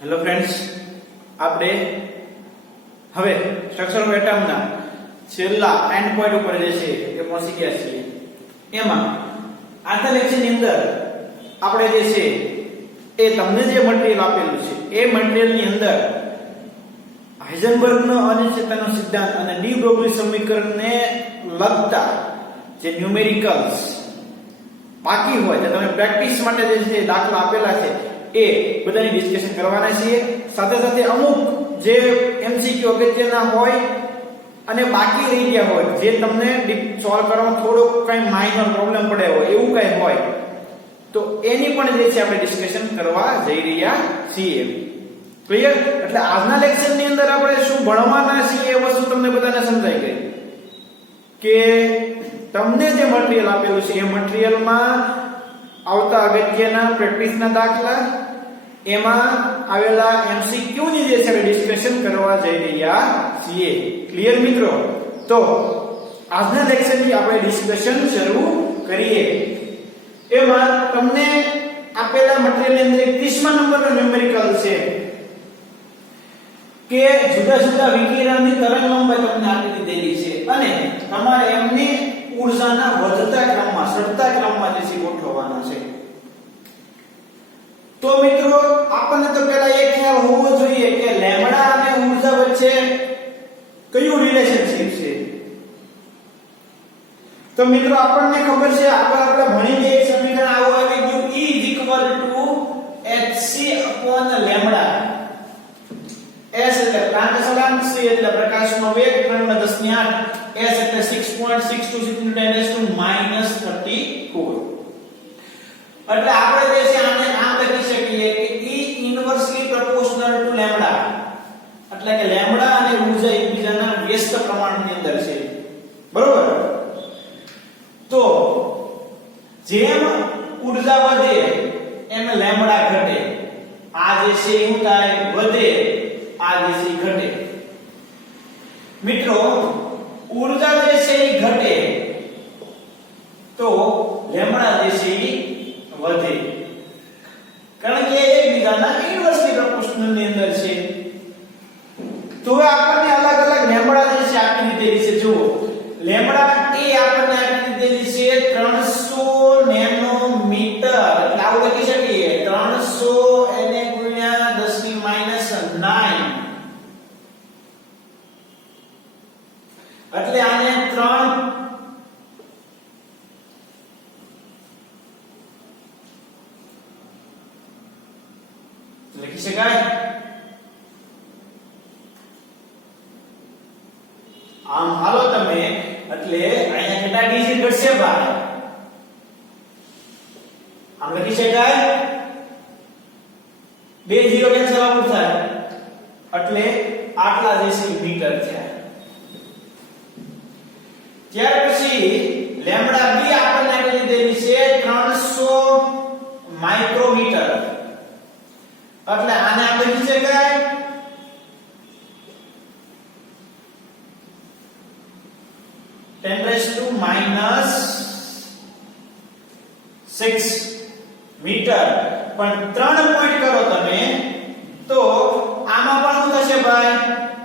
Hello friends, આપણે હવે structure of એટમના છેલ્લા એન્ડ પોઈન્ટ ઉપર જે છે એ પહોંચી ગયા છીએ. એમાં આજના લેક્ચરની અંદર આપણે જે છે એ તમને જે મટીરીયલ આપેલું છે એ મટીરીયલની અંદર હાઇઝનબર્ગનો અનિશ્ચિતતાનો સિદ્ધાંત અને ડી બ્રોગલી સમીકરણને લગતા જે ન્યુમેરિકલ્સ બાકી હોય જે તમે પ્રેક્ટિસ માટે જે છે દાખલા આપેલા છે એ બધાની ડિસ્કશન કરવાના છીએ. સાથે સાથે અમુક જે એમસીક્યુ અગત્યના હોય અને બાકી રહી ગયા હોય જે તમને સોલ્વ કરવામાં થોડો કઈ માઇનર પ્રોબ્લેમ પડે હોય એવું કઈ હોય તો એની પણ જે છે આપણે ડિસ્કશન કરવા જઈ રહ્યા છીએ. ક્લિયર? એટલે આજના લેક્ચરની અંદર આપણે શું ભણવાના છીએ એ વસ્તુ તમને બધાને સમજાઈ ગઈ કે તમને જે મટીરીયલ આપેલું છે એ મટીરીયલમાં આવતા અગત્યના પ્રેક્ટિસના દાખલા એમાં આવેલા એમસીક્યુ ની જે છે ડિસ્કશન કરવા જઈ રહ્યા છીએ. ક્લિયર મિત્રો? તો આજના લેક્ચરની આપણે ડિસ્કશન શરૂ કરીએ. એમાં તમને આપેલા મટીરીયલની અંદર 30મા નંબરનો ન્યુમેરિકલ છે કે જુદા જુદા વિકિરણની તરંગલંબાઈ તમને આપી દીધેલી છે અને તમારે એમની ઊર્જાના વધતા ક્રમમાં ચડતા ક્રમમાં જે છે ગોઠવવાના છે. તો મિત્રો આપણને તો પહેલા એ ખ્યાલ હોવો જોઈએ કે લેમ્ડા અને ઊર્જા વચ્ચે કયું રિલેશનશિપ છે. તો મિત્રો આપણને ખબર છે આગળ આપણે ભણી ગઈ સમીકરણ આવું આવી ગયું E hc લેમ્ડા. s એટલે પ્રાંત સળાંક, c એટલે પ્રકાશનો વેગ 3 × 10⁸, s એટલે 6.626 × 10⁻³ એટલે આપણે જે છે આને આમ લખી શકીએ કે E ઇન્વર્સલી પ્રોપોર્શનલ ટુ લેમ્ડા એટલે કે લેમ્ડા અને ઊર્જા એકબીજાના વ્યસ્ત પ્રમાણની અંદર છે. બરોબર? તો જેમ ઊર્જા વધે એમ લેમ્ડા ઘટે. આ જે છે શું થાય? વધે. આ જે છે ઘટે. મિત્રો ઊર્જા જે છે એ ઘટે તો લેમ્ડા જે છે એ વધે કારણ કે એકબીજાના ઇન્વર્સલી પ્રોપોર્શનલ ની અંદર છે. તો આપણને અલગ અલગ લેમ્ડા જે છે આપી દીધેલી છે. જુઓ લેમ્ડા એ આપણને આપી દીધેલી છે 300 નેનોમીટર એટલે આવું લખી શકીએ 300 એને ગુણ્યા 10⁻⁹ એટલે આને 3 લખી શકાય. આમ હાલો તમે એટલે અહીંયા કેટલા ડિજિટ ઘટશે ભાઈ? આમ લખી શકાય 2 0 કેન્સલ આઉટ થાય એટલે આટલા જે છે મીટર થયા. ત્યાર પછી લેમ્ડા બી આપણને આપી દીધેલી છે 300 માઇક્રોમીટર એટલે આને આપણે લખી શકાય 10⁻⁶ મીટર. પણ 3 પોઈન્ટ કરો તમે તો આમાં પણ શું થશે ભાઈ?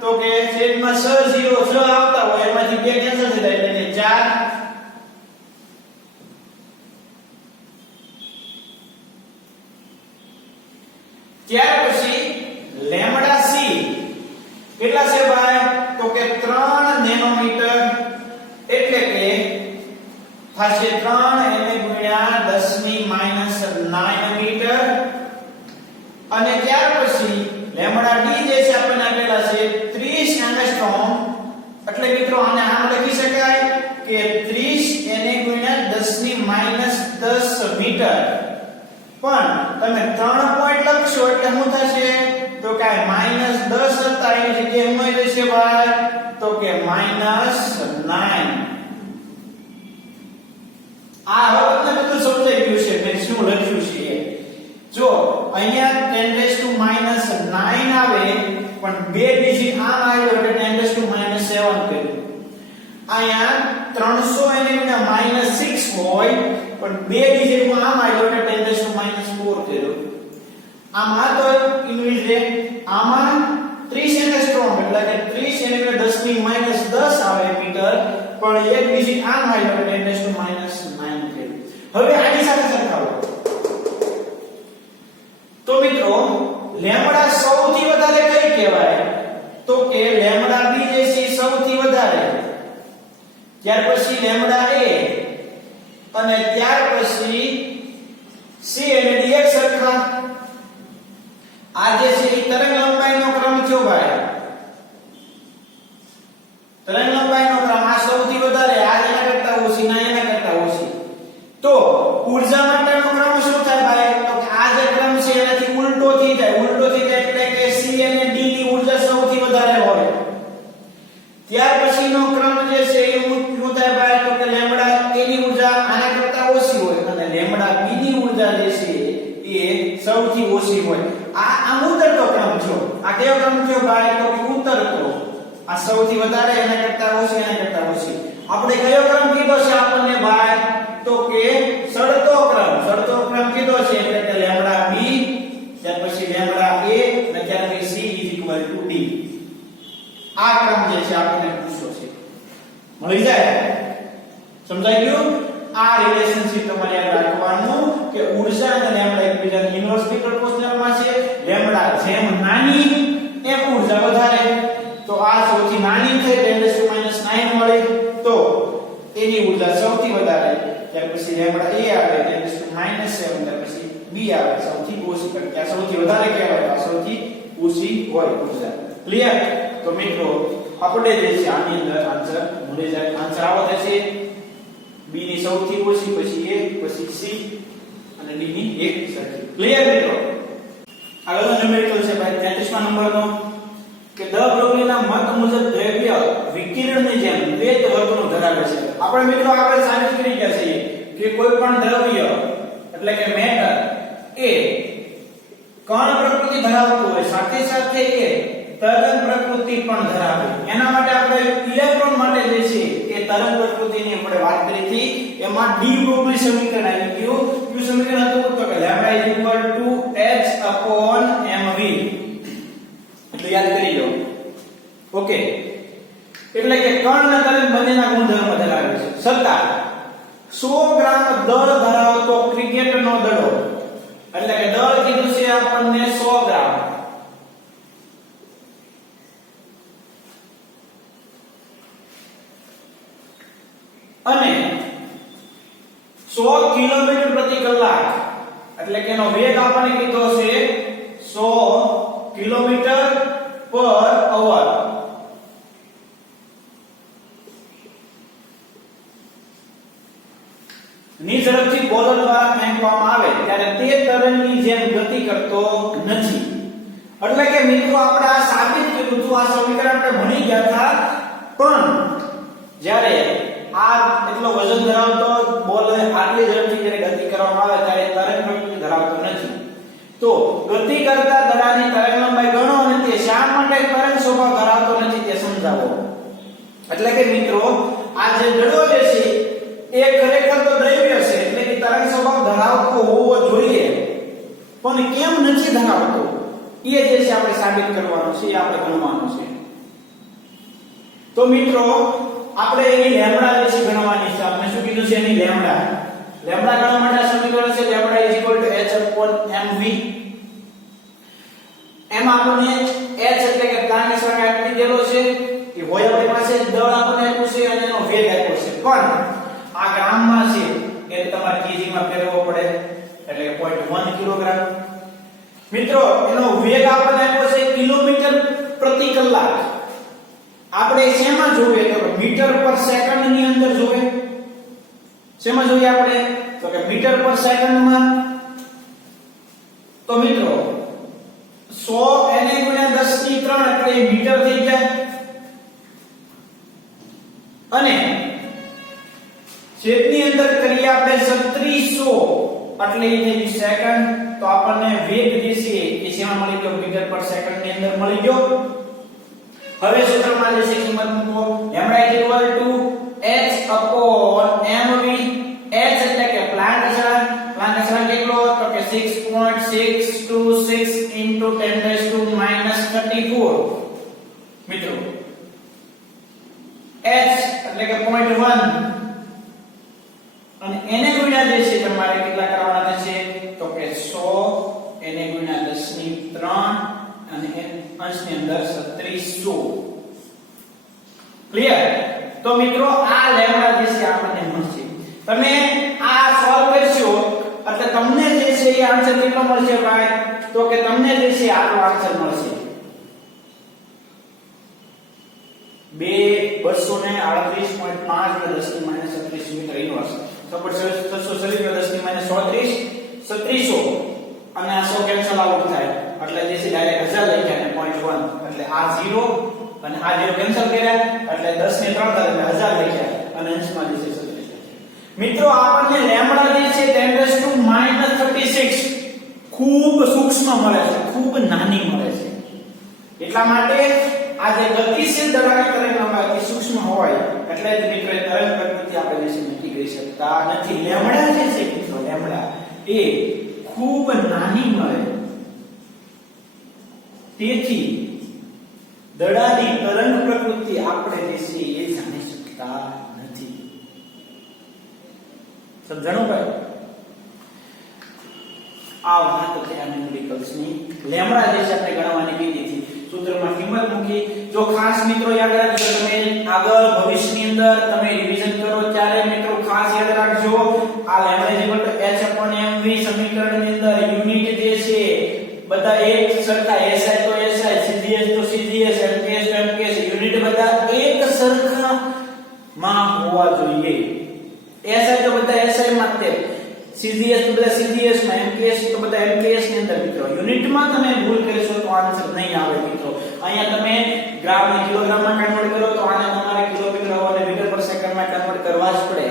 તો કે છેદમાં 6 0 6 આવતા હોય એમાંથી 2 કેન્સલ થઈ જાય એટલે કે 4. ત્યાર પછી લેમ્ડા સી કેટલા છે ભાઈ? તો કે 3 નેનોમીટર એટલે કે થશે 3 એને ગુણ્યા 10⁻⁹ મીટર. અને ત્યાર પછી લેમ્ડા ડી જે છે આપણને આપેલા છે 30 એંગસ્ટ્રોમ એટલે મિત્રો આને આમ લખી શકાય કે 30 એને ગુણ્યા 10⁻⁻10 મીટર. પણ તમે 3 પોઈન્ટ લખશો એટલે શું થશે? તો કે -10 હતા એની જગ્યાએ શું આવી જશે ભાઈ? તો કે -9. આ હવે તમને બધું સમજાઈ ગયું છે મેં શું લખ્યું છે. જો અહીંયા 10⁻⁹ આવે પણ 2 ડિજિટ આમ આવ્યો એટલે 10⁻⁷ કર્યું. અહીંયા 300 એને -6 હોય પણ 2 ડિજિટમાં આમ આવ્યો એટલે 10⁻⁴ કર્યો. આમાં તો ઇન્ક્રીઝ છે, આમાં 30 એંગસ્ટ્રોમ એટલે કે 30 એટલે 10 ની -10 આવે મીટર, પણ એક ડિજિટ આમ આવ્યો એટલે 10 to -9 છે. હવે આની સાથે સરખાવો તો મિત્રો લેમ્બડા સૌથી વધારે કઈ કહેવાય તો કે લેમ્બડા બી જે છે સૌથી વધારે, ત્યાર પછી લેમ્બડા એ અને ત્યાર પછી સી અને ડી એક સરખા. આ જે છે એ તરંગ લંબાઈનો ક્રમ થયો ભાઈ, તરંગ લંબાઈનો ક્રમ આ સૌથી વધારે, આ એના કરતા ઓછી, ના એના કરતા ઓછી. તો ઊર્જા માટેનો ક્રમ શું થાય ભાઈ તો કે આ જે ક્રમ છે એનાથી ઉલટો થઈ જાય, ઉલટો થઈ જાય એટલે કે સી અને ડી ની ઊર્જા સૌથી વધારે હોય. ત્યાર પછીનો ક્રમ જે છે એ શું થાય ભાઈ તો કે લેમ્બડા એ ની ઊર્જા આના કરતા ઓછી હોય અને લેમ્બડા બી ની ઊર્જા જે છે એ સૌથી ઓછી હોય. આ ઉતરતો ક્રમ છે. આ કયો ક્રમ છે ભાઈ તો કે ઉતરતો. આ સૌથી વધારે, એના કરતા ઓછી, એના કરતા ઓછી. આપણે કયો ક્રમ કીધો છે આપણને ભાઈ તો કે ચડતો ક્રમ. ચડતો ક્રમ કીધો છે એટલે કે લેમ્બડા બી, ત્યાર પછી લેમ્બડા એ અને ત્યાર પછી સી = ડી. આ ક્રમ જે છે આપણને પૂછ્યો છે, મળી જાય. સમજાઈ ગયું? આ રિલેશનશિપ તમારે યાદ રાખવાનું કે ઊર્જા અને લેમ્બડા એકબીજાની ઇન્વર્સલી પ્રોપોર્શનલમાં છે. લેમ્બડા જેમ નાની એમ ઊર્જા વધારે. તો આ સૌથી નાની છે 10 - 9 મળે તો એની ઊર્જા સૌથી વધારે, ત્યાર પછી લેમ્બડા એ આવે 10 - 7, ત્યાર પછી બી આવે સૌથી ઓછી. કારણ કે આ સૌથી વધારે કહેવાય, આ સૌથી ઓછી હોય ઊર્જા. ક્લિયર? તો મિત્રો આપણે જે છે આની અંદર આન્સર મળી જાય. આન્સર આવો થશે બી ની સૌથી ઓછી, પછી એ, પછી સી અને ડી ની એક સરખી. ક્લિયર મિત્રો? આગળનો ન્યુમેરિકલ છે ભાઈ 33મા નંબરનો કે દ બ્રોગલીના મત મુજબ દ્રવ્ય વિકિરણની જેમ વેદ વર્તણૂક ધરાવે છે. આપણે મિત્રો આગળ સાબિત કરી ગયા છીએ કે કોઈ પણ દ્રવ્ય એટલે કે મેટર એ કણ પ્રકૃતિ ધરાવતું હોય, સાથે સાથે એ તરંગ પ્રકૃતિ પણ ધરાવે. એના માટે આપણે ઇલેક્ટ્રોન માટે જે છે એ તરંગ પ્રકૃતિની આપણે વાત કરી હતી. એમાં ડી બ્રોગલી સમીકરણ આવ્યું. કયું સમીકરણ હતું તો કે લેમ્બડા h/mv. એટલે યાદ કરી લો. ઓકે, એટલે કે કણ અને તરંગ બંનેના ગુણધર્મ ધરાવે છે. છતાં 100 ગ્રામ દળ ધરાવતો ક્રિકેટનો દડો, એટલે કે દળ કીધું છે આપણને 100 ગ્રામ, અને 100 કિલોમીટર પ્રતિ કલાક, એટલે કે એનો વેગ આપણને કીધો છે 100 કિલોમીટર પર અવર. ની ઝડપથી બોલર દ્વારા ફેંકવામાં આવે ત્યારે તે તરંગની જેમ ગતિ કરતો નથી. એટલે કે મિત્રો આપણે આ સાબિત કર્યું હતું, આ સમીકરણ આપણે ભણી ગયા હતા, પણ જ્યારે આ એટલો વજન ધરાવતો બોલ આટલી ઝડપથી જ્યારે ગતિ કરવામાં આવે ત્યારે તરંગ પ્રકૃતિ ધરાવતો નથી. તો ગતિ કરતા દડાની તરંગ લંબાઈ ગણો અને તે શા માટે તરંગ સ્વભાવ ધરાવતો નથી તે સમજાવો. એટલે કે મિત્રો આ જે દડો જે છે એ ખરેખર તો દ્રવ્ય છે, એટલે કે તરંગ સ્વભાવ ધરાવતો હોવો જોઈએ, પણ કેમ નથી ધરાવતો એ જે છે આપણે સાબિત કરવાનું છે, એ આપણે ગણવાનું છે. તો મિત્રો આપણે એની લેમ્બડા જે છે ગણવાની છે. આપણે શું કીધું છે એની લેમ્બડા ગણવા માટે સમીકરણ છે લેમ્બડા h/mv. એમાં આપણને h એટલે કે પ્લાનની સંખ્યા આપી દેલો છે, એ હોય આપણી પાસે, દળ આપણને આપ્યું છે અને એનો વેગ આપ્યો છે, પણ આ ગ્રામમાં છે એટલે તમારે કેજી માં ફેરવવો પડે, એટલે 0.1 કિલોગ્રામ. મિત્રો એનો વેગ આપણને આપ્યો છે કિલોમીટર પ્રતિ કલાક. આપણે શેમાં જોઈએ તો મીટર પર સેકન્ડ ની અંદર જોઈએ. શેમાં જોઈએ આપણે તો કે મીટર પર સેકન્ડમાં. તો મિત્રો 100 એને ગુણ્યા 10⁻³ એટલે મીટર થઈ જાય, અને છેદની અંદર કરીએ આપણે 3600 એટલે એ થઈ સેકન્ડ. તો આપણને વેગ જે છે એ શેમાં મળી ગયો મીટર પર સેકન્ડ ની અંદર મળી ગયો. હવે સૂત્રમાં જે છે કિંમત મૂકો લેમ્બડા h/mv. h એટલે કે પ્લાન્ક અચળાંક કેટલો તો કે 6.626 into 10 raised to minus 34 મિત્રો h એટલે કે 0.1 અને એને ગુણ્યા જે છે તમારે કેટલા કરવાના થશે તો કે 100 એને ગુણ્યા 10 ની 3 અને અંશની અંદર 3600 ક્લિયર તો મિત્રો આ લેમ્ડા જે છે આપણને મળશે તમે આ સોલ્વ કરશો એટલે તમને જે છે એ આન્સર કેટલો મળશે ભાઈ તો કે તમને જે છે આનો આન્સર મળશે 238.5 10 ની માઈનસ 36 મીટર ઇન્વર્સ સપોઝ 626 10 ની માઈનસ 3700 અને આ 100 કેન્સલ આઉટ થાય એટલે જે છે ડાયરેક્ટ 1000 લખ્યા ને 0.1 એટલે આ 0 અને આ 0 કેન્સલ કર્યા એટલે 10 ને 3 થાય એટલે 1000 લખ્યા અને અંશમાં જે છે 36 મિત્રો આપણને લેમ્ડા જે છે 10⁻36 ખૂબ સૂક્ષ્મ મળે છે ખૂબ નાની મળે છે એટલા માટે આ જે ગતિશીલ દળાવી તરંગમાં અતિ સૂક્ષ્મ હોય એટલે જ મિત્રો તરંગ પ્રકૃતિ આપણે જે નક્કી કરી શકતા નથી લેમ્ડા જે છે મિત્રો લેમ્ડા એ ખૂબ નાની મળે તેથી દળાની તરંગ પ્રકૃતિ આપણે જે છે એ જાણી શકતા નથી સમજાણું ભાઈ આ વાત છે આ ન્યુમેરિકલ્સની લેમ્ડા જે છે આપણે ગણવાની કીધી હતી સૂત્રમાં કિંમત મૂકી જો ખાસ મિત્રો યાદ રાખજો તમે આગળ ભવિષ્યની અંદર તમે રિવિઝન કરો ત્યારે મિત્રો ખાસ યાદ રાખજો આ λ/h/mv સમીકરણની અંદર યુનિટ જે છે બધા એક સરખા SI તો SI CGS તો CGS MKS તો MKS યુનિટ બધા એક સરખા માં હોવા જોઈએ SI તો બધા SI માં તે CGS તો બધા CGS માં MKS તો બધા MKS ની અંદર મિત્રો યુનિટમાં તમે ભૂલ કરશો તો આન્સર નહીં આવે મિત્રો અહીંયા તમે ગ્રામ ને કિલોગ્રામમાં કન્વર્ટ કરો તો આને તમારે કિલોમીટર અને મીટર પર સેકન્ડમાં કન્વર્ટ કરવા જ પડે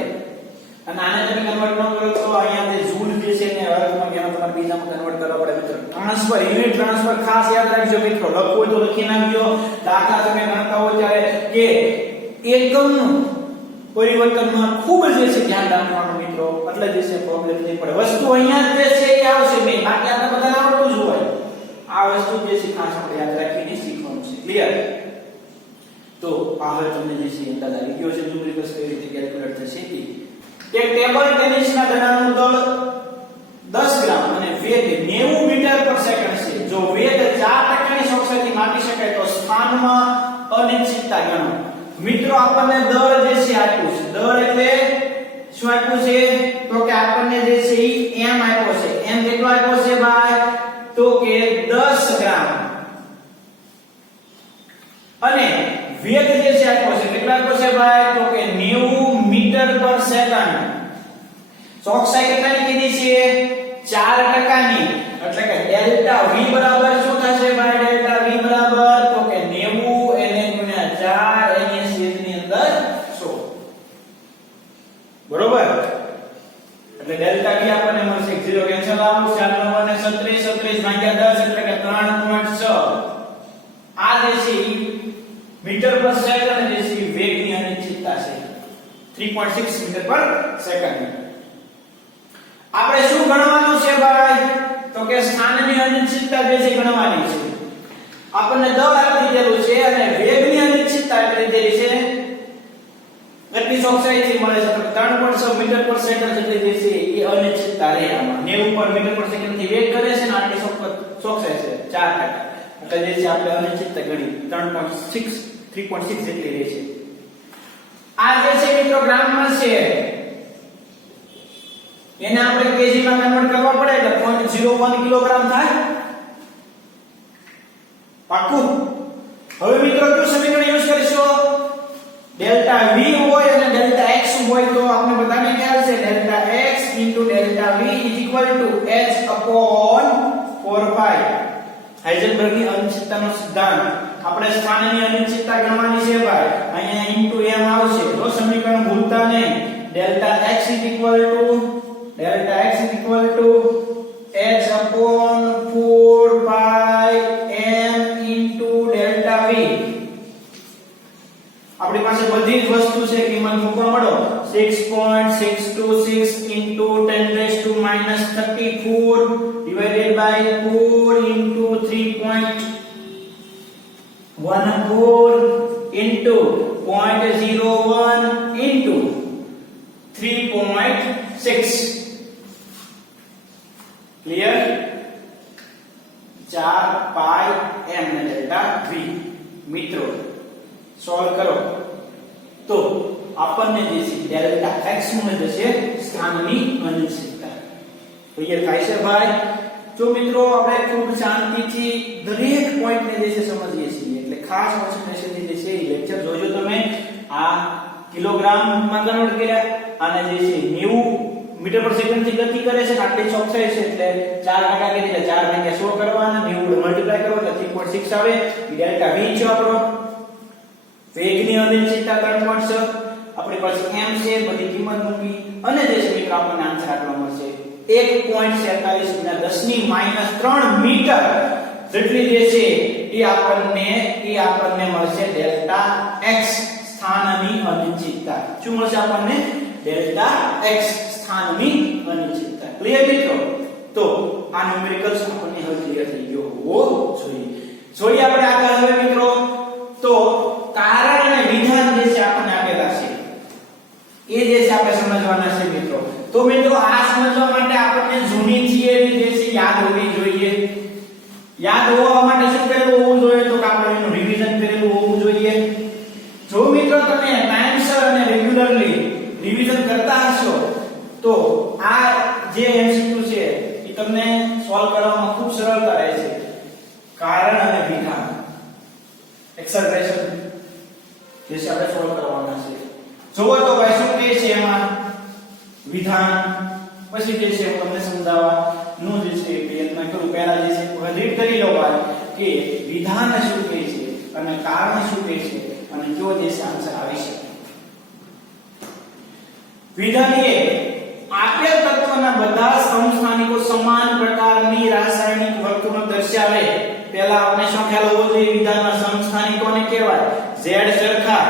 અને આને તમે કન્વર્ટ ન કરો તો અહીંયા જે જૂલ જે છે ને વર્ગમાં એનો તમારે બીજામાં કન્વર્ટ કરવા પડે મિત્રો ટ્રાન્સફર યુનિટ ટ્રાન્સફર ખાસ યાદ રાખજો મિત્રો લખવું તો લખી નાખજો દાખલા તમે ગણતા હો ત્યારે કે એકમ પરિવર્તનમાં ખૂબ જ છે ધ્યાન રાખવાનું મિત્રો એટલે જે છે પ્રોબ્લેમ નહીં પડે વસ્તુ અહીંયા જે છે એ આવશે મેં બાકી આપણે બધાને આવડતું જ હોય આ વસ્તુ જે છે ખાસ આપણે યાદ રાખીને શીખવાનું છે ક્લિયર તો આગળ તમને જે છે અંદાજ આવી ગયો છે ન્યુમેરિકલ્સ કઈ રીતે કેલ્ક્યુલેટ થશે એક ટેબલ ટેનિસના દડાનું દળ 10 ગ્રામ અને વેગ 90 મીટર પર સેકન્ડ છે જો વેગ 4% ની ચોકસાઈથી માપી શકાય તો સ્થાનમાં અનિશ્ચિતતા ગણો મિત્રો આપણને દળ જે છે આપ્યું છે દળ એટલે શું આપ્યું છે તો કે આપણને જે છે ઈ m આપ્યો છે m કેટલો આપ્યો છે ભાઈ તો કે 10 ગ્રામ અને વેગ જે છે આપ્યો છે કેટલો આપ્યો છે ભાઈ તો કે 90 મીટર પર સેકન્ડ ચોકસાઈ કેટલાની કીધી છે 4% ની એટલે કે ડેલ્ટા v બરાબર શું થશે ભાઈ ડેલ્ટા v બરાબર તો કે 90 એને ગુણ્યા 4 એની છેદની અંદર 100 બરોબર એટલે ડેલ્ટા v આપણને મળશે 0 કેન્સલ આવું 4 અને 36 ભાગ્યા 10 એટલે કે 3.6 આ જે છે મીટર પર સેકન્ડ જે છે વેગની અનિશ્ચિતતા છે 3.6 મીટર પર સેકન્ડ આપણે શું ગણવાનું છે ભાઈ તો કે સ્થાનની અનિશ્ચિતતા જે છે ગણવાની છે આપણને દળ આપી દીધેલું છે અને વેગની અનિશ્ચિતતા આપી દીધેલી છે કેટલી ચોકસાઈથી મળે છે 3.6 મીટર પર સેકન્ડ જેટલી જે છે એ અનિશ્ચિતતા રહે આમાં 90 પર મીટર પર સેકન્ડ થી વેગ કરે છે ને આટલી ચોકસાઈ છે 4% એટલે જે છે આપણે અનિશ્ચિતતા ગણી 3.6 જેટલી રહે છે આ જે છે મિત્રો ગ્રામમાં છે એને આપણે કેજી માં કન્વર્ટ કરવા પડે એટલે 0.01 કિલોગ્રામ થાય પાકું હવે મિત્રો કયું સમીકરણ યુઝ કરીશું ડેલ્ટા v હોય અને ડેલ્ટા x હોય તો આપણે બધાને ખ્યાલ છે delta x delta v h/4π હાઇઝનબર્ગની અનિશ્ચિતતાનો સિદ્ધાંત આપણે સ્થાનની અનિશ્ચિતતા ગણવાની છે ભાઈ અહીંયા m આવશે તો સમીકરણ ભૂલતા નહીં delta x h/4π m delta v આપણી પાસે બધી જ વસ્તુ છે કિંમત મૂકવા મળો 6.626 10⁻³ 34 divided by 4 into 3.14 into 0.01 into 3.6 clear 4 pi m ને ડેલ્ટા v મિત્રો સોલ્વ કરો તો આપણને જે છે ડેલ્ટા x મળે છે સ્થાનની અનિશ્ચિતતા ક્લિયર થાય છે ભાઈ જો મિત્રો આપણે ખૂબ શાંતિથી દરેક પોઈન્ટ ને જે છે સમજીએ છીએ એટલે ખાસ કોન્સન્ટ્રેશન જે છે એ લેક્ચર જોજો તમે આ કિલોગ્રામ માં કન્વર્ટ કર્યા અને જે છે 90 મીટર પર સેકન્ડ થી ગતિ કરે છે આટલી ચોકસાઈ છે એટલે 4 ભાગ્યા કે એટલે 4 ભાગ્યા 100 કરવાના 90 મલ્ટીપ્લાય કરો એટલે 3.6 આવે એ ડેલ્ટા v છે આપણો વેગની અનિશ્ચિતતા 3.6 આપણી પાસે m છે બધી કિંમત મૂકી અને જે છે મિત્રો આપણને આન્સર આટલો મળશે 1.47 ગુણ્યા 10 ની -3 મીટર જેટલી જે છે એ આપણને મળશે ડેલ્ટા x સ્થાનની અનિશ્ચિતતા શું મળશે આપણને ડેલ્ટા x સ્થાનની અનિશ્ચિતતા ક્લિયર મિત્રો તો આ ન્યુમેરિકલ્સ આપણને હવે ક્લિયર થઈ ગયો હોવો જોઈએ આપણે આગળ હવે મિત્રો તો કારણ અને વિધાન જે છે આપણને આપેલા છે એ જે છે આપણે સમજવાના છે મિત્રો તો મિત્રો આ સમજવા માટે આપણને જૂની થિયરી જે છે યાદ હોવી જોઈએ યાદ હોવા માટે શું કરેલું હોવું જોઈએ તો આપણે એનું રિવિઝન કરેલું હોવું જોઈએ જો મિત્રો તમે ટાઈમસર અને રેગ્યુલરલી રિવિઝન કરતા હશો તો આ જે એમસીક્યુ છે એ તમને સોલ્વ કરવામાં ખૂબ સરળતા રહે છે કારણ અને વિધાન એક્સેલરેશન જે છે આપણે સોલ્વ કરવાના છે જોવો તો ભાઈ શું કહે છે એમાં વિધાન પછી જે છે તમને સમજાવવા નું જે છે પ્રયત્ન કરું પહેલા જે છે રીડ કરી લો ભાઈ કે વિધાન શું કહે છે અને કારણ શું કહે છે અને કયો જે છે આન્સર આવી શકે વિધાન એ આપેલ તત્વના બધા સમસ્થાનિકો સમાન પ્રકારની રાસાયણિક વર્તણૂક દર્શાવે પહેલા આપણે શું ખ્યાલ હોવો જોઈએ વિધાનના સમસ્થાનિકોને કહેવાય z સરખા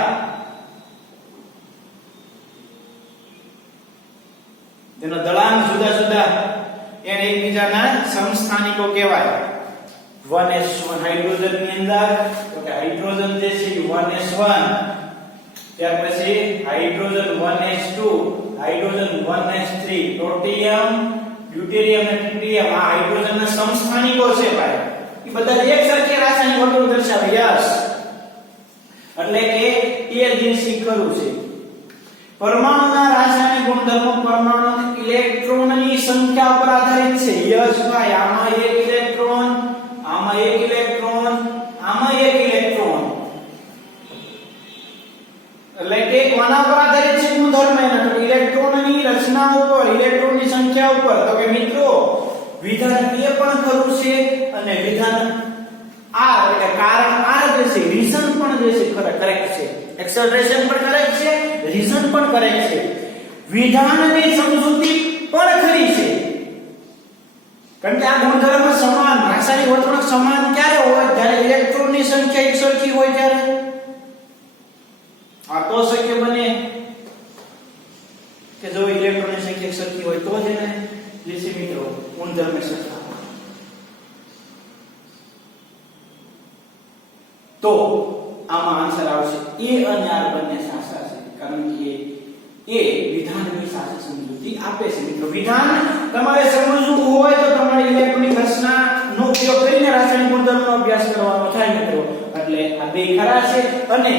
તેનો દળાંક જુદા જુદા એને એકબીજાના સમસ્થાનિકો કહેવાય 1s1 હાઇડ્રોજન ની અંદર તો કે હાઇડ્રોજન જે છે 1s1 ત્યાર પછી hydrogen 1s2 hydrogen 1s3 protium deuterium અને ટ્રિટિયમ આ હાઇડ્રોજનના સમસ્થાનિકો છે ભાઈ એ બધા એક સરખી રાસાયણિક વર્તણૂક દર્શાવે યસ એટલે કે એ જે શીખરું છે પરમાણુના રાસાયણિક ગુણધર્મો પરમાણુ ઇલેક્ટ્રોનની સંખ્યા પર આધારિત છે યસ ભાઈ આમાં એક ઇલેક્ટ્રોન આમાં એક ઇલેક્ટ્રોન આમાં એક ઇલેક્ટ્રોન એટલે કે કોના પર આધારિત છે ગુણધર્મ એના તો ઇલેક્ટ્રોનની રચના ઉપર ઇલેક્ટ્રોનની સંખ્યા ઉપર તો કે મિત્રો વિધાન એ પણ ખરું છે અને વિધાન આ એટલે કારણ આ જે છે રીઝન પણ જે છે કરેક્ટ છે એક્સેલરેશન પણ કરેક્ટ છે રીઝન પણ કરેક્ટ છે વિધાનની સમજૂતી પણ ખરી છે કારણ કે આ ગુણધર્મ સમાન રાસાયણિક વર્તણૂક સમાન ક્યારે હોય જ્યારે ઇલેક્ટ્રોનની સંખ્યા એકસરખી હોય ત્યારે આ તો શક્ય બને કે જો ઇલેક્ટ્રોનની સંખ્યા એકસરખી હોય તો જ એને જે છે મિત્રો ગુણધર્મ સરખા તો આમાં આન્સર આવશે એ અને આર બંને સાચા છે કારણ કે એ વિધાનની સાચી સમજૂતી આપે છે મિત્રો વિધાન તમારે સમજવું હોય તો તમારે ઇલેક્ટ્રોનિક રચનાનો ઉપયોગ કરીને રાસાયણિક ગુણધર્મનો અભ્યાસ કરવાનો થાય મિત્રો એટલે આ બે ખરા છે અને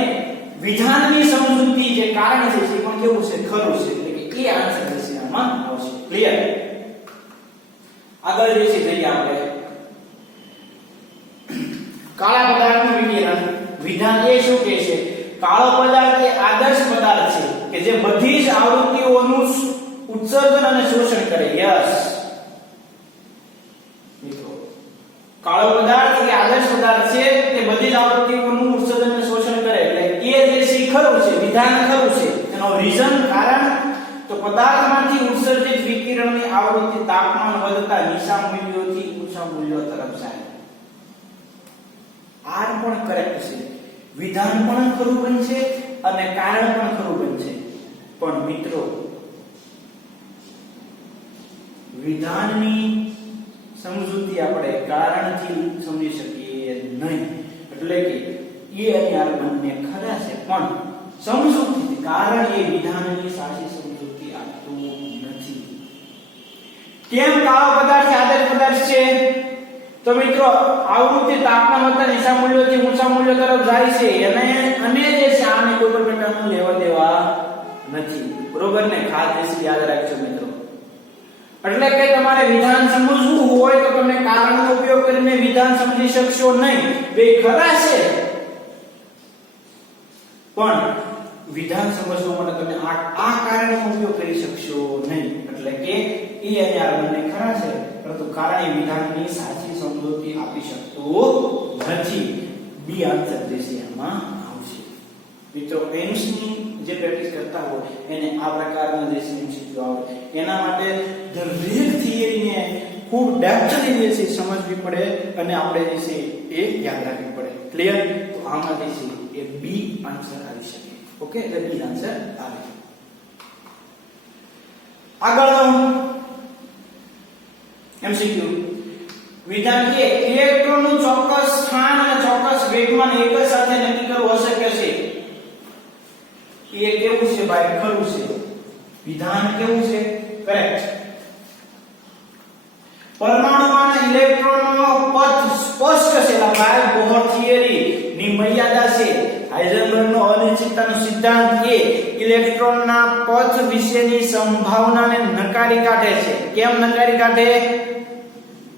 વિધાનની સમજૂતી જે કારણ છે એ પણ કેવું છે ખરું છે એટલે કે એ આન્સર છે આમાં આવશે ક્લિયર આગળ જે છે જઈએ આપણે કાળા પદાર્થનું વિકિરણ વિધાન એ શું કહે છે કાળો પદાર્થ એ આદર્શ પદાર્થ છે કે જે બધી જ આવૃત્તિઓનું ઉત્સર્જન અને શોષણ કરે યસ મિત્રો કાળો પદાર્થ એ આદર્શ પદાર્થ છે કે બધી જ આવૃત્તિઓનું ઉત્સર્જન અને શોષણ કરે એટલે એ જે છે ખરું છે વિધાન ખરું છે એનો રીઝન કારણ તો પદાર્થમાંથી ઉત્સર્જિત વિકિરણની આવૃત્તિ તાપમાન વધતા નીચા મૂલ્યોથી ઊંચા મૂલ્યો તરફ જાય આર પણ કરેક્ટ છે વિધાન પણ ખરું બનશે અને કારણ પણ ખરું બનશે પણ મિત્રો વિધાનની સમજૂતી આપણે કારણથી સમજી શકીએ નહીં. એટલે કે એ અને આર બંને ખરા છે પણ સમજૂતી કારણ એ વિધાનની સાચી સમજૂતી આપતું નથી. કેમ કાળો પદાર્થ આદર્શ પદાર્થ છે? તો મિત્રો આવૃત્તિ તાપમાન વધતા નીચા મૂલ્યોથી ઊંચા મૂલ્યો તરફ જાય છે અને જે છે આને કોઈ પણ પ્રકારનું લેવા દેવા નથી. બરોબર ને? ખાસ દ્રષ્ટિ યાદ રાખજો મિત્રો. એટલે કે તમારે વિધાન સમજવું હોય તો તમે કારણનો ઉપયોગ કરીને વિધાન સમજી શકશો નહીં. બે ખરા છે પણ વિધાન સમજવા માટે તમે આ કારણનો ઉપયોગ કરી શકશો નહીં. એટલે કે એ અને આર બંને ખરા છે પરંતુ કારણ એ વિધાનની સાચી સમજૂતી આપી શકતું નથી. બી આન્સર જે છે એમાં આવશે. મિત્રો એમ્સ ની જે પ્રેક્ટિસ કરતા હોય એને આ પ્રકારના જે MCQ આવે એના માટે દરેક થિયરીને ખૂબ ડેપ્થથી જે છે સમજવી પડે અને આપણે જે છે એ યાદ રાખવી પડે. ક્લિયર? તો આમાં જે છે એ બી આન્સર આવી શકે. ઓકે, એટલે બી આન્સર આવે. આગળનો MCQ વિધાન કે ઇલેક્ટ્રોનનું ચોક્કસ સ્થાન અને ચોક્કસ વેગમાન એક જ સાથે નક્કી કરવું અશક્ય છે. એ કેવું છે ભાઈ? ખરું છે. વિધાન કેવું છે? કરેક્ટ. પરમાણુમાં ઇલેક્ટ્રોનનો પથ સ્પષ્ટ છે. ભાઈ બોહર થિયરી ની મર્યાદા છે. હાઇઝનબર્ગનો અનિશ્ચિતતાનો સિદ્ધાંત એ ઇલેક્ટ્રોનના પથ વિશેની સંભાવનાને નકારી કાઢે છે. કેમ નકારી કાઢે?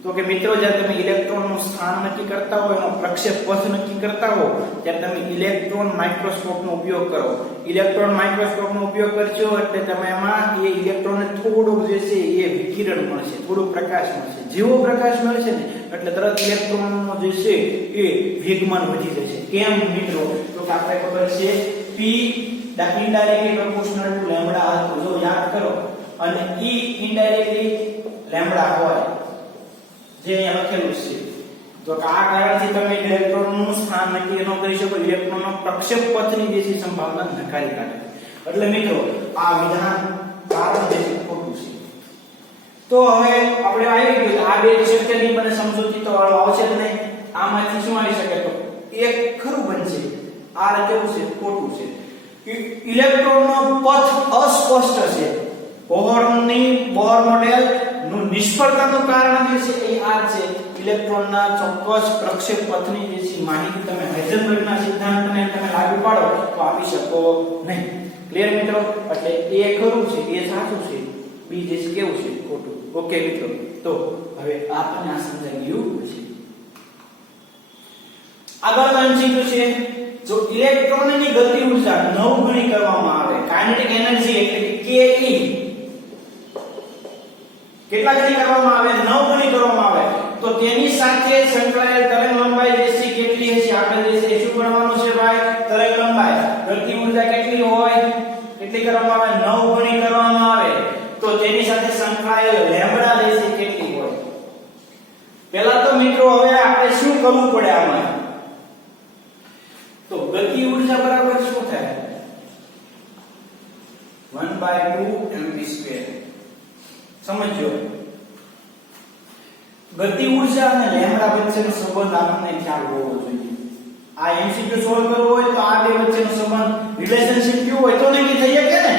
તો કે મિત્રો જ્યારે તમે ઇલેક્ટ્રોનનું સ્થાન નક્કી કરતા હો, એનો પ્રક્ષેપ પથ નક્કી કરતા હો, ત્યારે તમે ઇલેક્ટ્રોન માઇક્રોસ્કોપનો ઉપયોગ કરો. ઇલેક્ટ્રોન માઇક્રોસ્કોપનો ઉપયોગ કરશો એટલે તમે એમાં એ ઇલેક્ટ્રોનને થોડુંક જે છે એ વિકિરણ મળશે, થોડું પ્રકાશ મળશે. જેવો પ્રકાશ મળશે ને એટલે તરત ઇલેક્ટ્રોનનો જે છે એ વેગમાન વધી જશે. કેમ મિત્રો? તો કે આપણે ખબર છે p indirectly proportional two lambda હતું. જો યાદ કરો. અને e ઇનડાયરેક્ટલી લેમ્બડા હોય જે અહીંયા લખેલું છે. તો આ કારણથી તમે ઇલેક્ટ્રોનનું સ્થાન નક્કી ન કરી શકો. ઇલેક્ટ્રોનનો પ્રક્ષેપ પથની જે છે સંભાવના નકારી કાઢે. એટલે મિત્રો આ વિધાન કારણ જે છે ખોટું છે. તો હવે આપણે આવી ગયું આ બે શક્ય નહીં બને સમજૂતી તો આવશે જ નહીં. આમાંથી શું આવી શકે? તો એક ખરું બનશે. આ કેવું છે? ખોટું છે. ઇલેક્ટ્રોનનો પથ અસ્પષ્ટ છે. બોહર મોડેલ નું નિષ્ફળતાનું કારણ જે છે એ આ છે. ઇલેક્ટ્રોનના ચોક્કસ પ્રક્ષેપ પથની જે છે માહિતી તમે હાઇઝનબર્ગના સિદ્ધાંતને તમે લાગુ પાડો તો આપી શકો નહીં. ક્લિયર મિત્રો? એટલે એ ખરું છે, એ સાચું છે. બી જે છે કેવું છે? ખોટું. ઓકે મિત્રો, તો હવે આપણને આ સમજાઈ ગયું છે. આગળનો MCQ છે જો ઇલેક્ટ્રોનની ગતિ ઊર્જા 9 ગણી કરવામાં આવે, કાઇનેટિક એનર્જી એટલે કે ke કેટલા ગણી કરવામાં આવે? 9 ગણી કરવામાં આવે તો તેની સાથે સંકળાયેલ તરંગ લંબાઈ જે છે કેટલી હશે? આપણે જે છે શું ગણવાનું છે ભાઈ? તરંગ લંબાઈ. ગતિ ઊર્જા કેટલી હોય? કેટલી કરવામાં આવે? 9 ગણી કરવામાં આવે તો તેની સાથે સંકળાયેલ લેમ્બડા જે છે કેટલી હોય? પહેલા તો મિત્રો હવે આપણે શું કરવું પડે આમાં? તો ગતિ ઊર્જા બરાબર શું થાય? 1/2 mv². સમજો ગતિ ઊર્જા અને લેમ્બડા વચ્ચેનો સંબંધ આપણને ખ્યાલ હોવો જોઈએ. આ MCQ સોલ્વ કરવો હોય તો આ બે વચ્ચેનો સંબંધ રિલેશનશિપ કેવું હોય તો નક્કી થઈ શકે ને.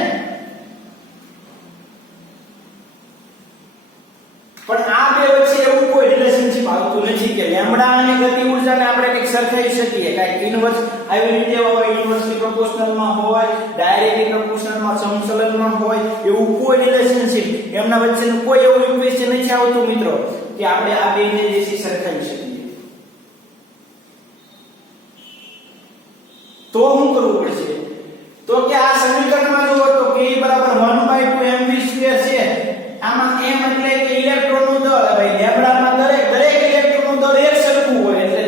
પણ આ બે વચ્ચે એવું કોઈ રિલેશનશિપ આવતું નથી કે લેમ્બડા અને ગતિ ઊર્જાને આપણે કંઈક સરખાવી શકીએ. કાંઈક ઇન્વર્સ આવી રીતે હોય, ઇન્વર્સલી પ્રોપોર્શનલમાં હોય, ડાયરેક્ટલી પ્રોપોર્શનલમાં સમચલનમાં હોય, એવું કોઈ રિલેશનશિપ એમના વચ્ચેનું કોઈ એવું ઇક્વેશન નથી આવતું મિત્રો કે આપણે આ બેને જે છે સરખાવી શકીએ. તો શું કરવું પડશે? તો કે આ સમીકરણમાં જુઓ તો k બરાબર 1/2 mv² છે. આમાં m એટલે કે ઇલેક્ટ્રોનનું દળ. ભાઈ લેમ્બડામાં દરેક ઇલેક્ટ્રોનનું દળ એક સરખું હોય એટલે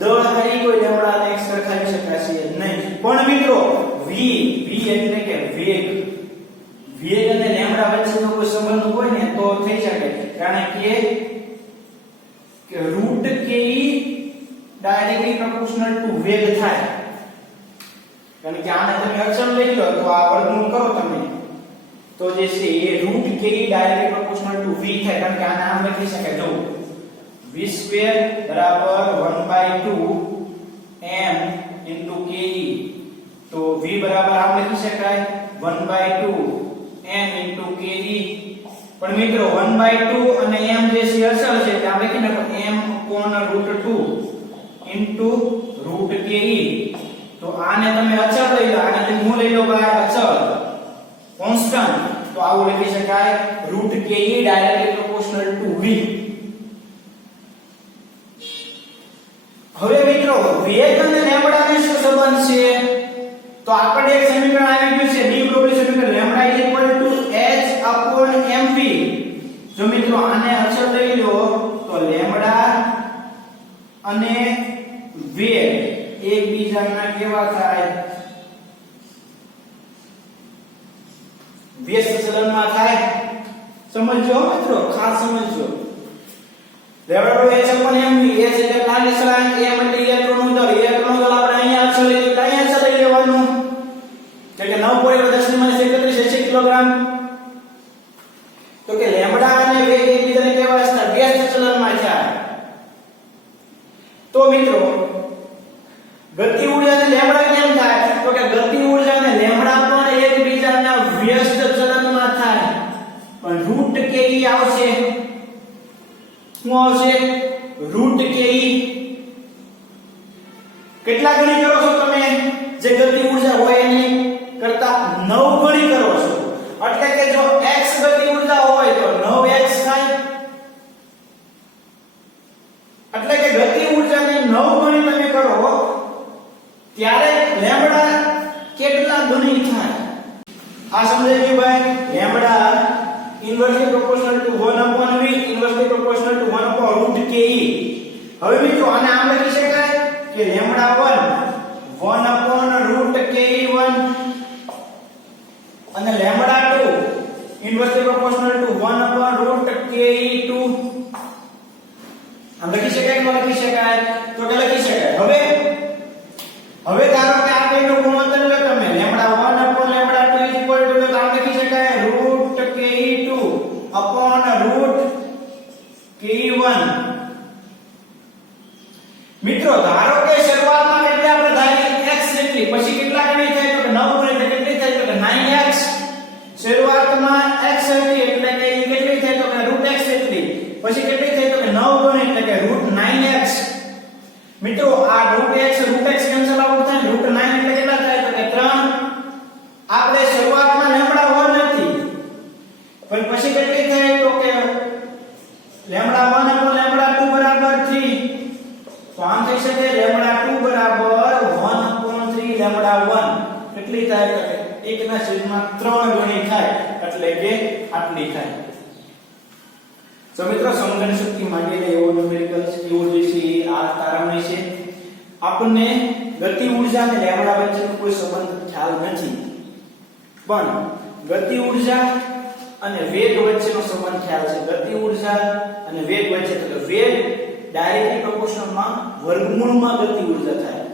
દળ હારી કોઈ લેમ્બડાને એક સરખાવી શકાશે નહીં. પણ મિત્રો v એટલે કે વેગ અને લેમ્બડા વચ્ચેનો કોઈ સંબંધ હોય ને તો થઈ શકે. કારણ કે √ke ડાયરેક્ટલી પ્રોપોર્શનલ ટુ વેગ થાય. કારણ કે આને તમે અચળ લઈ લો તો આ વર્ગમૂળ કરો તમે તો જે છે એ રૂટ કે ડાયરેક્ટલી પ્રોપોર્શનલ ટુ v થાય, કારણ કે આને આમ લખી શકાય જો v સ્ક્વેર બરાબર 1/2 m into ke, તો v બરાબર આમ લખી શકાય 1/2 m into ke, પણ મિત્રો 1/2 અને m જે છે અચળ છે એટલે આમ લખી નાખો m upon √2 into √ke, તો આને તમે અચળ લઈ લો, આને તમે હું લઈ લો ભાઈ અચળ કોન્સ્ટન્ટ, તો આવું લખી શકાય √ke directly proportional two v. હવે મિત્રો વેગ અને લેમ્બડા ને શું સંબંધ છે, તો આપણે એક સમીકરણ આવી ગયું છે ડી બ્રોગલી સમીકરણ લેમ્બડા h mv. જો મિત્રો આને અચળ લઈ લો તો લેમ્બડા અને વેગ એકબીજાના કેવા થાય, વ્યસ્ત ચલનમાં થાય. સમજજો મિત્રો, ખાસ સમજજો. લેમ્બડા h mv h એટલે પ્લાન્ટ સળંગ, m એટલે ઇલેક્ટ્રોનનું દળ, ઇલેક્ટ્રોનનું દળ આપણે અહીંયા અચળ લીધું તો અહીંયા અચળ લઈ લેવાનું, એટલે કે 9.10 કિલોગ્રામ. તો કે લેમ્બડા અને વેગ એકબીજાને કેવા છે, વ્યસ્ત ચલનમાં છે. તો મિત્રો ગતિ ઉર્જા અને લેમ્બડા કેમ થાય, તો કે ગતિ ઉર્જા અને લેમ્બડા પણ એકબીજાના વ્યસ્ત ચલનમાં થાય, પણ √ke આવશે. શું આવશે? √ke. કેટલા ગણી કરો છો તમે, જે ગતિ ઉર્જા હોય એની કરતા 9 ગણી કરો છો, એટલે કે જો x ગતિ ઉર્જા હોય તો 9x થાય, એટલે કે ગતિ ઉર્જાને 9 ગણી તમે કરો ત્યારે લેમ્બડા કેટલા ગણી થાય. આ સમજાઈ ગયું ભાઈ? Lambda inversely proportional to 1/v, inversely proportional to 1/√ke. હવે મિત્રો આને આમ લખી શકાય કે લેમ્બડા 1/√ke1 અને લેમ્બડા 2 ઇન્વર્સલી પ્રોપોર્શનલ ટુ 1/√ke2. આમ લખી શકાય કે ન લખી શકાય? તો કે લખી શકાય. હવે ધારો કે આ બેનો ગુણોત્તર લો તમે, લેમ્બડા 1/લેમ્બડા 2 ઇક્વલ ટુ, તો આમ લખી શકાય √ke2 upon √ke1. મિત્રો ધારો કે શરૂઆતમાં કેટલી આપણે ધારી x જેટલી, પછી કેટલા ગણી થાય, તો કે 9 ગણી, એટલે કેટલી થાય, તો કે 9x. શરૂઆતમાં x હતી એટલે કે ઈ કેટલી થાય, તો કે √x એટલી, પછી કેટલી થાય, તો કે 9 ગણી એટલે કે √9x. મિત્રો આ √x કેન્સલ આઉટ થાય, √9 એટલે કેટલા થાય, તો કે 3. આપણે શરૂઆતમાં લેમ્બડા 1 હતી, પણ પછી કેટલી થાય, તો કે લેમ્બડા 1 અને લેમ્બડા 2 બરાબર 3. તો આમ થઈ શકે લેમ્બડા 2 બરાબર 1/3 લેમ્બડા 1 કેટલી થાય, તો કે 1/3 ગણી થાય, એટલે કે આટલી થાય. તો મિત્રો સમજણ શક્તિ માંગીને એવો ન્યુમેરિકલ્સ કેવો જોઈશે આ તારવણી છે. આપણને ગતિ ઉર્જા અને લેમ્બડા વચ્ચેનો કોઈ સંબંધ ખ્યાલ નથી, પણ ગતિ ઉર્જા અને વેગ વચ્ચેનો સંબંધ ખ્યાલ છે. ગતિ ઉર્જા અને વેગ વચ્ચે, તો વેગ ડાયરેક્ટલી પ્રોપોર્શનલમાં વર્ગમૂળમાં ગતિ ઉર્જા થાય,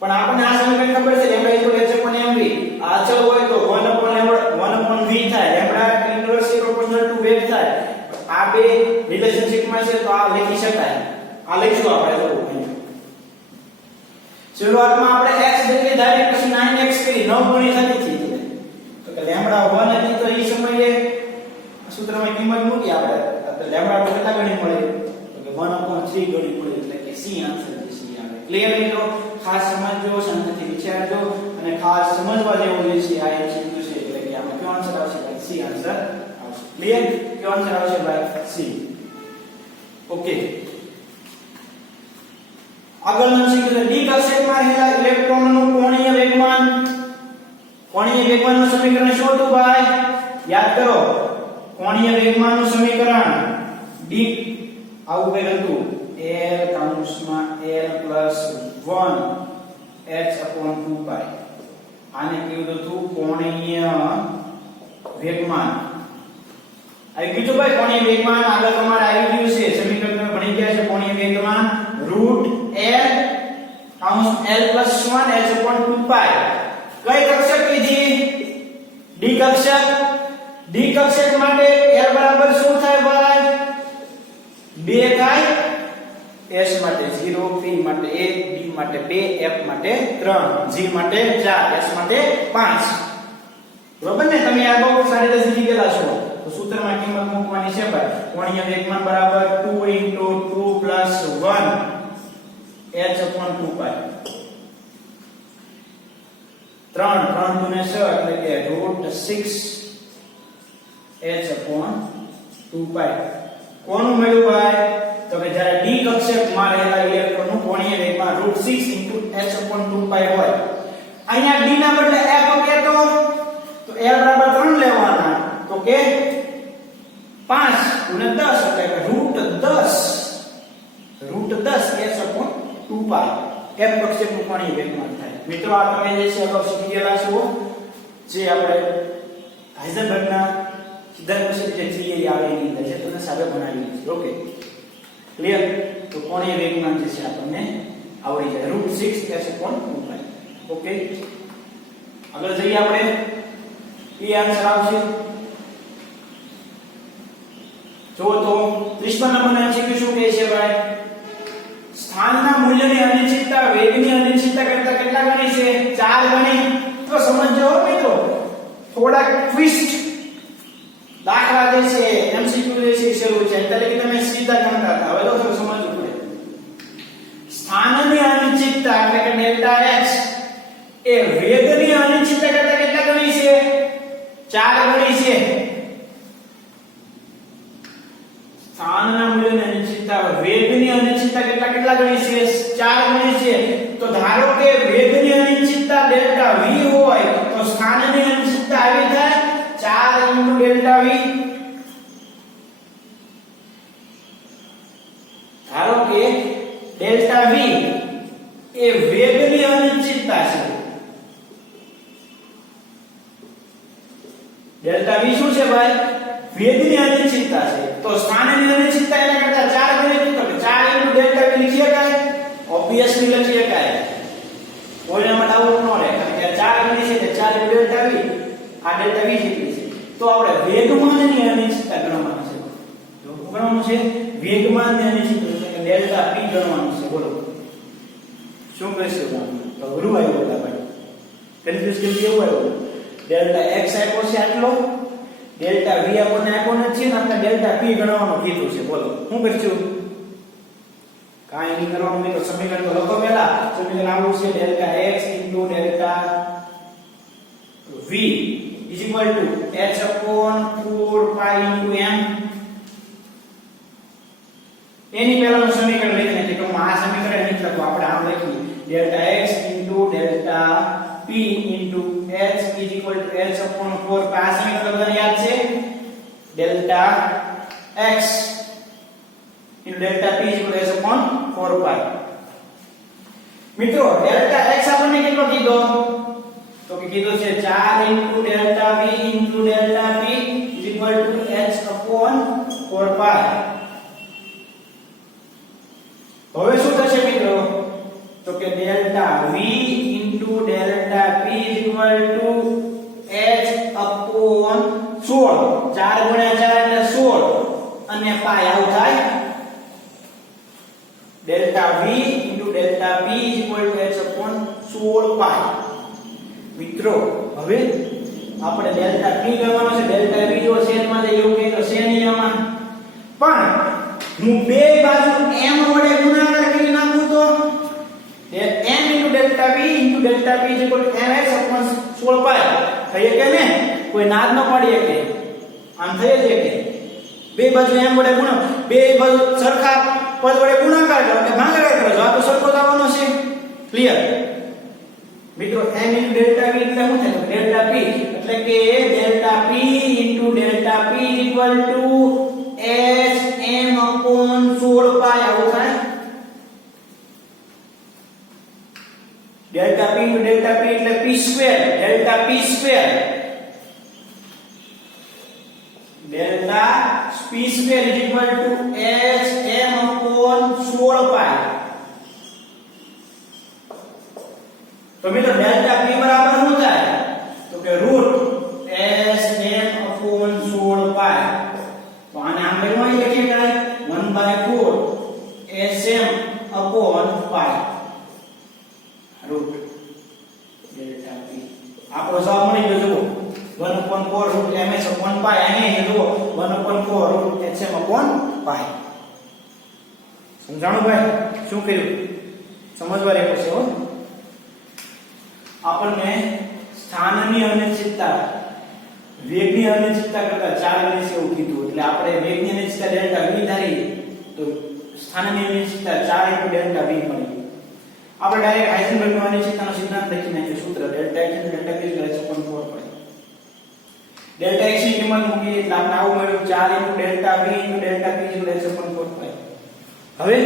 પણ આપણને આ સમીકરણ ખબર છે લેમ્બડા h/mv આ અચળ હોય તો 1/v થાય, લેમ્બડા ઇન્વર્સલી પ્રોપોર્શનલ ટુ વેગ થાય. આ બે રિલેશનશિપમાં છે તો આ લખી શકાય. આ લખીશું આપણે તો શરૂઆતમાં આપણે x જેટલી ધારી, પછી 9x કરી 9 ગણી થતી હતી, તો કે લેમ્બડા 1 હતી તો એ સમયે સૂત્રમાં કિંમત મૂકી આપણે, તો લેમ્બડા કેટલા ગણી મળે, તો કે 1/3 ગણી મળે, એટલે કે c આન્સર છે. c આવે. ક્લિયર મિત્રો? ખાસ સમજજો, શાંતિથી વિચારજો, અને ખાસ સમજવા જેવું જે છે આ MCQ છે, એટલે કે આમાં કયો આન્સર આવશે? c આન્સર આવશે. ક્લિયર? કયો આન્સર આવશે ભાઈ? c. ઓકે. આગળનું છે કે ડી કક્ષકમાં રહેલા ઇલેક્ટ્રોનનું કોણીય વેગમાનનું સમીકરણ શોધો ભાઈ. યાદ કરો, કોણીય વેગમાનનું સમીકરણ ડી આવું કઈ હતું, L+1 h/2π. આને કીધું હતું કોણીય વેગમાન. આવી ગયું તો ભાઈ કોણીય વેગમાન. આગળ તમારે આવી ગયું છે સમીકરણ તમે ભણી ગયા છે. કોણીય વેગમાન √L+1 h/2π. કઈ કક્ષક કીધી? ડી કક્ષક. ડી કક્ષક માટે l બરાબર શું થાય ભાઈ 2 થાય, s માટે 0, p માટે 1, d માટે 2, f માટે 3, g માટે 4, s માટે 5. બરોબર ને? તમે આ બહુ સારી રીતે સમજી ગયા છો. તો સૂત્રમાં કિંમત મૂકવાની છે ભાઈ. કોણીય વેગમાન બરાબર 2 * 2 + 1 h/2π. 3 3 * 6 એટલે કે √6 h/2π. કોનું મળ્યું ભાઈ? તો કે જ્યારે ડી કક્ષકમાં રહેલા ઇલેક્ટ્રોનનું કોણીય વેગમાન √6 * h/2π હોય. અહીંયા ડી ના બદલે f કહેતો તો l બરાબર 3 લેવાના. તો કે 5 * 10 એટલે કે √10 h/2π f કક્ષકનું કોણીય વેગમાન થાય. મિત્રો આ તમે જે છે અગાઉ શીખી ગયેલા છો, જે આપણે હાઇઝનબર્ગના સિદ્ધાંત વિશે જે થિયરી આવે એની અંદર છે, તમને સાબિત બનાવી છે. Okay, clear? તો કોણીય વેગમાન જે છે આપણને આવડી જાય √6 h/2π. ઓકે, આગળ જઈએ આપણે. એ આન્સર આવશે. જો તો 30 નંબરનો એમસીક્યુ શું કહે છે ભાઈ? સ્થાનના મૂલ્યની અનિશ્ચિતતા વેગની અનિશ્ચિતતા કરતા કેટલા ગણી છે? 4 ગણી. તો સમજો મિત્રો, થોડા ટ્વિસ્ટ દાખલા જે છે એમસીક્યુ જે છે શરૂ છે એટલે કે તમે સીધા ગણતા હતા. હવે તો થોડું સમજવું પડે. સ્થાનની અનિશ્ચિતતા એટલે કે ડેલ્ટા x એ વેગની અનિશ્ચિતતા કરતા કેટલા ગણી છે? 4 ગણી છે. સ્થાનના મૂલ્યની અનિશ્ચિતતા વેગની અનિશ્ચિતતા કેટલા ગણી છે? 4 ગણી છે. તો ધારો કે વેગની અનિશ્ચિતતા ડેલ્ટા v હોય તો સ્થાનની અનિશ્ચિતતા આવી થાય 4 * ડેલ્ટા v. ધારો કે ડેલ્ટા v એ વેગની અનિશ્ચિતતા છે. ડેલ્ટા v શું છે ભાઈ? વેગની અનિશ્ચિતતા છે. તો સ્થાનની અનિશ્ચિતતા એના કરતા 4 ગણી. તો 4 * ડેલ્ટા v લખી શકાય? ઓબ્વિયસલી લખી શકાય. કોઈનામાં ડાઉટ ન રહે, કારણ કે 4 ગણી છે એટલે 4 * ડેલ્ટા v આ ડેલ્ટા v જેટલી છે. તો આપણે વેગમાનની અનિશ્ચિતતા ગણવાનું છે. જો ગણવાનું છે વેગમાનની અનિશ્ચિતતા એટલે કે ડેલ્ટા p ગણવાનું છે. બોલો શું કહેશું? તો અઘરું આવ્યું હતા ભાઈ. કન્ફ્યુઝ કેવું આવ્યું? ડેલ્ટા x આપ્યો છે આટલો, ડેલ્ટા v આપણને આપ્યો નથી ને આપણે ડેલ્ટા p ગણવાનું કીધું છે. બોલો શું કરશું? કાંઈ નહીં કરવાનું મિત્રો. સમીકરણ તો લખો પહેલા. સમીકરણ આવું છે delta x * delta v is equal to h/4π * m. એની પહેલાનું સમીકરણ લખીને કે આ સમીકરણ નહીં લખો, આપણે આમ લખીએ delta x * delta p * h is equal to h/4π. આ સમીકરણ બધાને યાદ છે? Delta x * delta p is equal to h/4π. મિત્રો ડેલ્ટા x આપણને કેટલો કીધો? તો કે કીધો છે 4 * delta v * delta p is equal to h/4π. હવે શું થશે મિત્રો? તો કે delta v * delta p is equal to h/16. 4 * 4 એટલે 16 અને પાઈ આવું થાય. Delta v * delta p is equal to h/16π. મિત્રો હવે આપણે ડેલ્ટા p ગણવાનો છે. ડેલ્ટા v જો છેદમાં જાય એવું કહે તો છે નહીં આમાં. પણ હું બે બાજુ m વડે ગુણાકાર કરી નાખું તો m * delta v * delta p is equal to mh/16π થઈ કે ને? કોઈ નાદ ન પડી કે આમ થઈ જાય કે બે બાજુ m વડે ગુણા, બે બાજુ સરખા પદ વડે ગુણાકાર કરો કે ભાગાકાર કરો, આ તો સરખો જ આવવાનો છે. ક્લિયર મિત્રો? m * ડેલ્ટા v એટલે શું થાય? ડેલ્ટા p એટલે કે delta p * delta p is equal to hm/16π આવું થાય. ડેલ્ટા p * ડેલ્ટા p એટલે p², delta p². Delta p² is equal to hm/16π. તો મિત્રો ડેલ્ટા p બરાબર શું થાય? તો કે √hm/16 સમજાણું ભાઈ? શું કર્યું? સમજવા રહેવું છે હો. આપણને સ્થાનની અનિશ્ચિતતા વેગની અનિશ્ચિતતા કરતા 4 ગણી છે એવું કીધું. એટલે આપણે વેગની અનિશ્ચિતતા ડેલ્ટા v ધારી તો સ્થાનની અનિશ્ચિતતા 4 * ડેલ્ટા v મળી. આપણે ડાયરેક્ટ હાઇઝનબર્ગનો અનિશ્ચિતતાનો સિદ્ધાંત લખી નાખ્યો. સૂત્ર ડેલ્ટા x ડેલ્ટા p = 1/4 પડે. ડેલ્ટા x ની કિંમત મૂકી એટલે આપણે આવું મળ્યું 4 * ડેલ્ટા v * ડેલ્ટા p = 1/4 પડે. હવે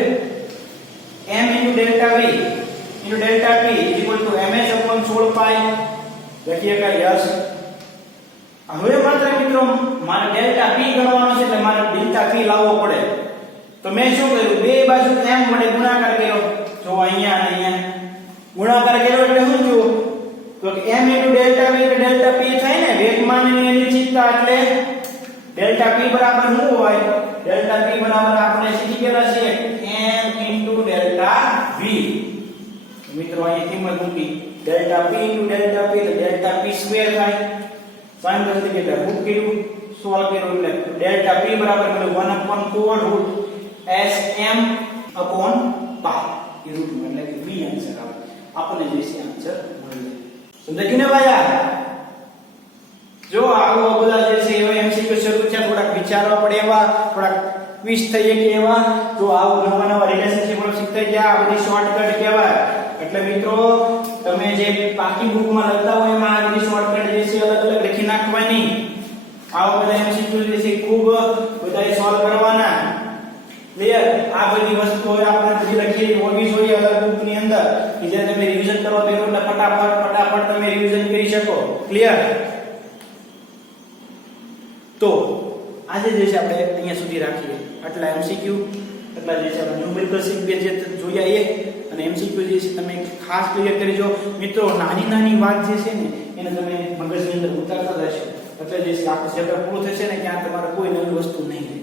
m * delta v * delta p = ms/16π લખીએ કે યસ. હવે માત્ર મિત્રો મારે ડેલ્ટા p ગણવાનો છે એટલે મારે ડેલ્ટા p લાવવો પડે. તો મેં શું કર્યું? બે બાજુ m વડે ગુણાકાર કર્યો. જો અહીંયા અને અહીંયા ગુણાકાર કર્યો એટલે શું થયું? તો કે m * delta v * delta p થાય ને વેગમાનની અનિશ્ચિતતા એટલે ડેલ્ટા p બરાબર શું હોય? ડેલ્ટા p બરાબર આપણે શીખી ગયેલા છે m * ડેલ્ટા v. મિત્રો અહીંયા કિંમત મૂકી ડેલ્ટા p * ડેલ્ટા p એટલે ડેલ્ટા p સ્ક્વેર થાય. સાઈન કરતી કે રૂટ કર્યું સોલ્વ કર્યું એટલે ડેલ્ટા p બરાબર મળ્યું 1/4 √sm/π એ રૂટ એટલે કે v આન્સર આવે. આપણને જે છે આન્સર મળી જાય. સમજાયું ને ભાઈ? જો આવો બધા જે છે એવા એમસીક્યુ શરૂ છે, થોડાક વિચારવા પડે એવા, થોડાક ક્વિઝ થઈ કે એવા. જો આવું નવા રિલેશનશિપ શીખતા ગયા આ બધી શોર્ટકટ કહેવાય. એટલે મિત્રો તમે જે પાકી બુકમાં લખતા હોય એમાં આ બધી શોર્ટકટ જે છે અલગ અલગ લખી નાખવાની. આવા બધા એમસીક્યુ જે છે ખૂબ બધાય સોલ્વ કરવાના. ક્લિયર? આ બધી વસ્તુઓ આપણે બધી લખેલી હોવી જોઈએ અલગ બુકની અંદર કે જે તમે રિવિઝન કરવા બેસો એટલે ફટાફટ તમે રિવિઝન કરી શકો. ક્લિયર? તો આજે જે છે આપણે અહીંયા સુધી રાખીએ. આટલા એમસીક્યુ એટલા જે છે આપણે ન્યુમેરિકલ શીખીએ જે જોયા એ અને એમસીક્યુ જે છે તમે ખાસ ક્લિયર કરીજો. મિત્રો નાની વાત જે છે ને એને તમે મગજની અંદર ઉતારતા રહેશો એટલે જે છે આખું ચેપ્ટર પૂરું થશે ને ત્યાં તમારે કોઈ નવી વસ્તુ નહીં રહે.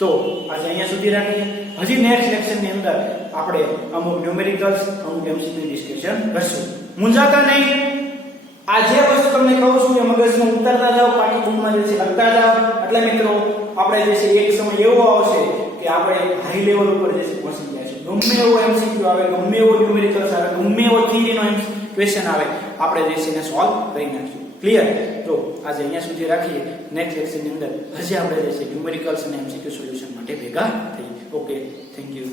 તો આજે અહીંયા સુધી રાખીએ. હજી નેક્સ્ટ લેક્ચરની અંદર આપણે અમુક ન્યુમેરિકલ્સ અમુક એમસીક્યુ ડિસ્કશન કરશું. મૂંઝાતા નહીં. આ જે વસ્તુ તમને કહું છું એ મગજમાં ઉતારતા જાઓ, પાકી બુકમાં જે છે લખતા જાઓ. એટલે મિત્રો આપણે જે છે એક સમય એવો આવશે કે આપણે હાઈ લેવલ ઉપર જે છે પહોંચી ગયા છે. ગમે એવો એમસીક્યુ આવે, ગમે એવો ન્યુમેરિકલ્સ આવે, ગમે એવો થિયરીનો ક્વેશ્ચન આવે, આપણે જે છે એને સોલ્વ કરી નાખીશું. ક્લિયર? તો આજે અહીંયા સુધી રાખીએ. નેક્સ્ટ લેક્ચરની અંદર હજી આપણે જે છે ન્યુમેરિકલ્સ અને એમસીક્યુ સોલ્યુશન માટે ભેગા થઈએ. Okay, thank you.